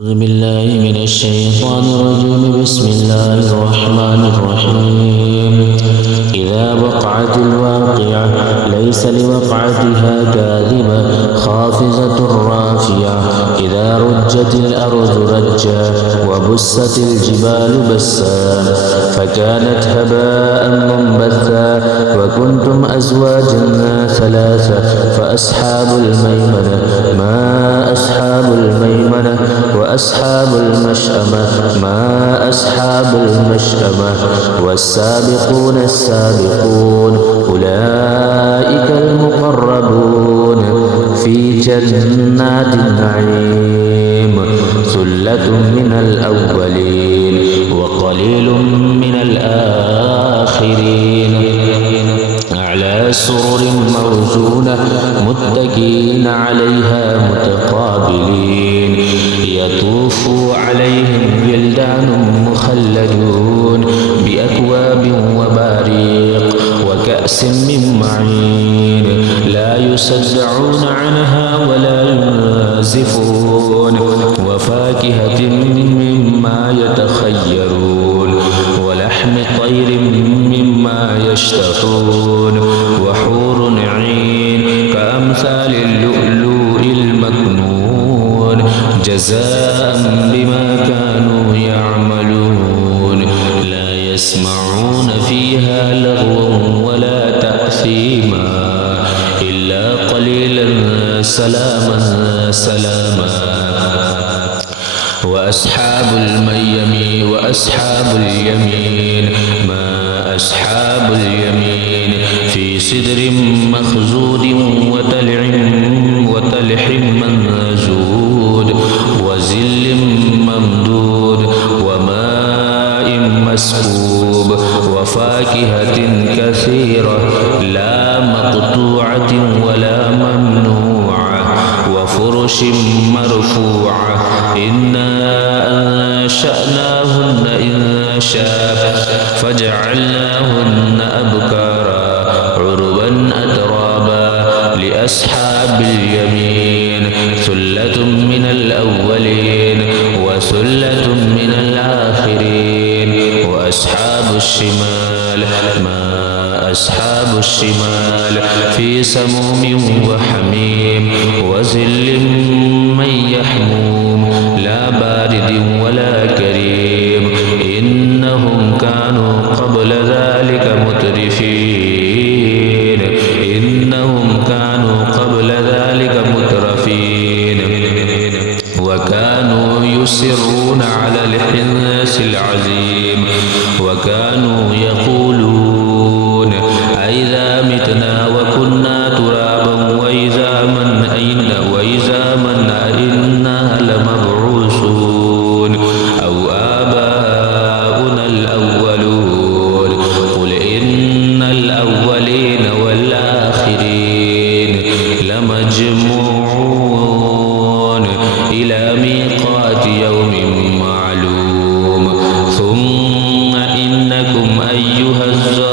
أعوذ بالله من الشيطان الرجيم. بسم الله الرحمن الرحيم. إذا وقعت الواقعة ليس لوقعتها كاذبة خافضة رافعة إذا رجت الأرض رجا وبست الجبال بسا فكانت هباء منبثا وكنتم أزواجا ثلاثة فأصحاب الميمنة ما أصحاب الميمنة وأصحاب المشأمة ما أصحاب المشأمة والسابقون السابقون أولئك المقربون في جنات النعيم ثلة من الأولين وقليل من الآخرين على سرر موزونة متكئين عليها متقابلين يطوف عليهم ولدان مخلدون بأكواب وباريق وكأس من معين لا يصدعون عنها ولا ينزفون وفاكهة مما يتخيرون ولحم طير مما يشتهون وحور عين كأمثال اللؤلؤ المكنون جزاء بما كانوا يعملون لا يسمعون فيها لغوا ولا تأثيما إلا قليلا سلاما سلاما وأصحاب الميمين وأصحاب اليمين ما أصحاب اليمين في سدر مخزود وتلح منزود وزل ممدود وماء مسكوب وفاكهة كثيرة لا مقطوعة ولا ممنوعة وفرش مرفوعة إنا أنشأناهن إنشاء فجعلناهن أبكارا عربا أترابا لأصحاب اليمين ثلة من الأولين وثلة من الآخرين وأصحاب الشمال ما أصحاب الشمال في سموم وحميم وظل من يحموم لا بارد ولا كريم إنهم كانوا قبل ذلك مترفين وكانوا يصرون على الحنث العظيم وكانوا يقولون أئذا متنا وكنا ترابا وإذا من أئنا لمبعوثون أو آباؤنا الأولون قل إن الأولين والآخرين لمجموعون إلى ميقات يوم معلوم ثم إنكم أيها الضالون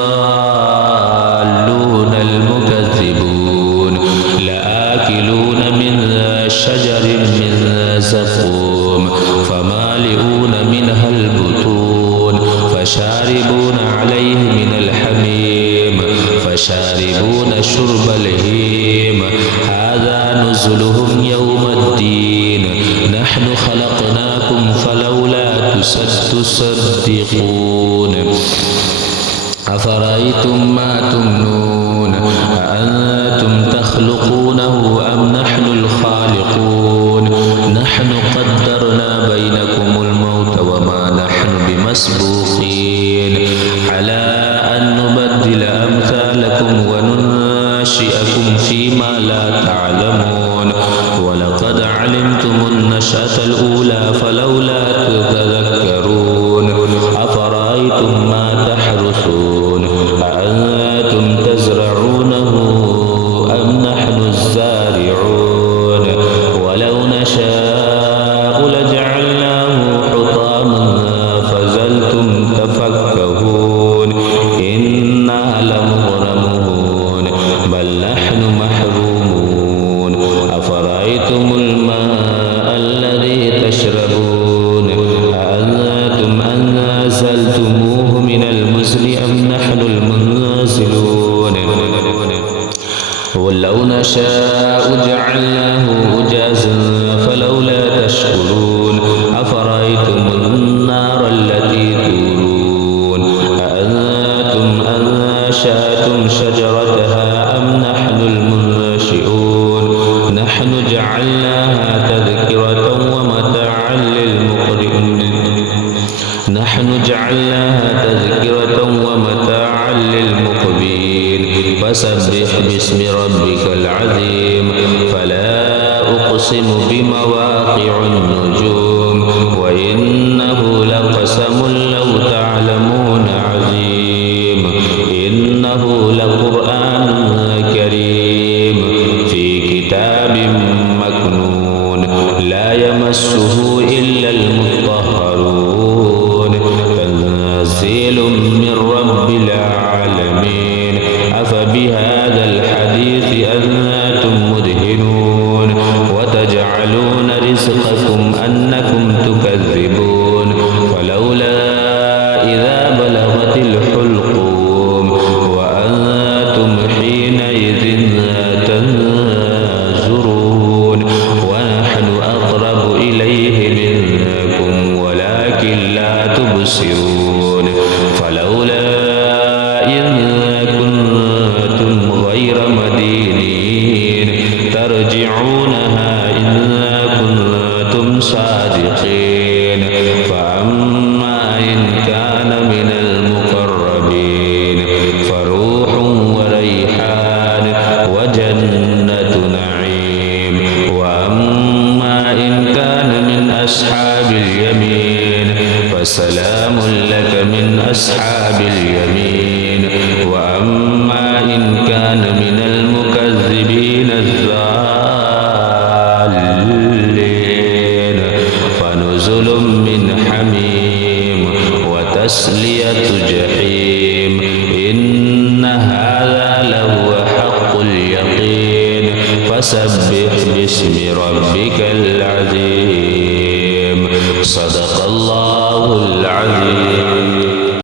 المكذبون لآكلون من شجر من زقوم فمالئون منها البطون فشاربون عليه من الحميم فشاربون شرب الهيم هذا نزلهم يوم الدين نحن خلقناكم فلولا تصدقون أفرأيتم ما تمنون أأنتم تخلقونه أم نحن الخالقون نحن قدرنا بينكم الموت وما نحن بمسبوقين على أن نبدل أمثالكم وننشئكم فيما لا تعلمون ولقد علمتم النشأة الأولى فلولا تذكرون أفرأيتم ما تحرثون أأنتم تزرعونه أم نحن الزارعون ولو نشاء لجعلناه حطاما فظلتم تفكهون إنا لمغرمون بل نحن محرومون أفرأيتم الماء الذي تشربون نشاء جعلناه أجاجا فلولا تشكرون أفرأيتم النار التي تورون أأنتم أنشأتم شجرتها أم نحن المنشئون نحن جعلناها تذكرة ومتاعا للمقبين فسبح باسم ربك العظيم فلا أقسم بمواقع النجوم وإنه لقسم لو تعلمون عظيم إنه لقرآن كريم في كتاب مكنون لا يمسه إلا المطهرون تنزيل من رب العالمين أفبهذا الحديث أنتم مدهنون وتجعلون رزقكم أنكم تكذبون فلولا إذا بلغت الحلقوم وأنتم حينئذ تنظرون ونحن أقرب إليه منكم ولكن لا تبصرون فلولا إن كنتم غير مدينين ترجعونها إن كنتم صادقين فأما إن كان من المقربين فروح وريحان وجنة نعيم وأما إن كان من أصحاب اليمين فسلام لك من أصحاب اليمين وأما إن كان من المكذبين الضالين فنزل من حميم وتسلية جحيم إن هذا لهو حق اليقين فسبح باسم ربك العظيم